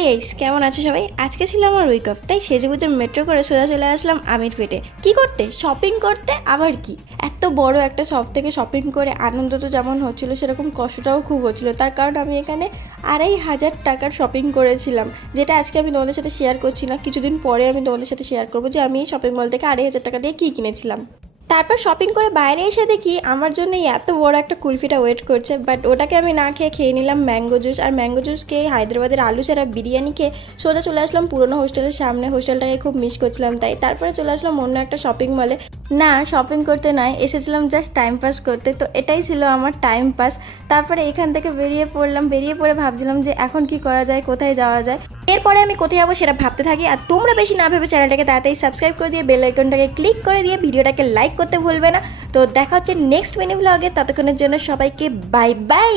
Hi guys, কেমন আছো সবাই? আজকে ছিল আমার উইক অফ, তাই সেজেগুজে মেট্রো করে সোজা চলে আসলাম আমির পেটে। কি করতে? শপিং করতে। আবার কি, এত বড় একটা শপ থেকে শপিং করে আনন্দ তো যেমন হচ্ছিল, সেরকম কষ্টটাও খুব হচ্ছিল। তার কারণ আমি এখানে 2,500 টাকার শপিং করেছিলাম, যেটা আজকে আমি তোমাদের সাথে শেয়ার করছি না, কিছুদিন পরে আমি তোমাদের সাথে শেয়ার করবো যে আমি এই শপিং মল থেকে 2,500 টাকা দিয়ে কী কিনেছিলাম। তারপর শপিং করে বাইরে এসে দেখি আমার জন্য এত বড় একটা কুলফিটা ওয়েট করছে, বাট ওটাকে আমি না খেয়ে নিলাম ম্যাঙ্গো জুস। আর ম্যাঙ্গো জুস খেয়ে হায়দ্রাবাদের আলু ছাড়া বিরিয়ানি খেয়ে সোজা চলে আসলাম পুরোনো হোস্টেলের সামনে। হোস্টেলটাকে খুব মিস করছিলাম, তাই তারপরে চলে আসলাম অন্য একটা শপিং মলে। না, শপিং করতে নয়, এসেছিলাম জাস্ট টাইম পাস করতে। তো এটাই ছিল আমার টাইম পাস। তারপরে এখান থেকে বেরিয়ে পড়লাম, বেরিয়ে পড়ে ভাবছিলাম যে এখন কি করা যায়, কোথায় যাওয়া যায়। এরপরে আমি কোথায় যাবো সেটা ভাবতে থাকি। আর তোমরা বেশি না ভেবে চ্যানেলটাকে তাড়াতাড়ি সাবস্ক্রাইব করে দিয়ে বেল আইকনটাকে ক্লিক করে দিয়ে ভিডিওটাকে লাইক করতে ভুলবে না। তো দেখা হচ্ছে নেক্সট মিনি ব্লগে, ততক্ষণের জন্য সবাইকে বাই বাই।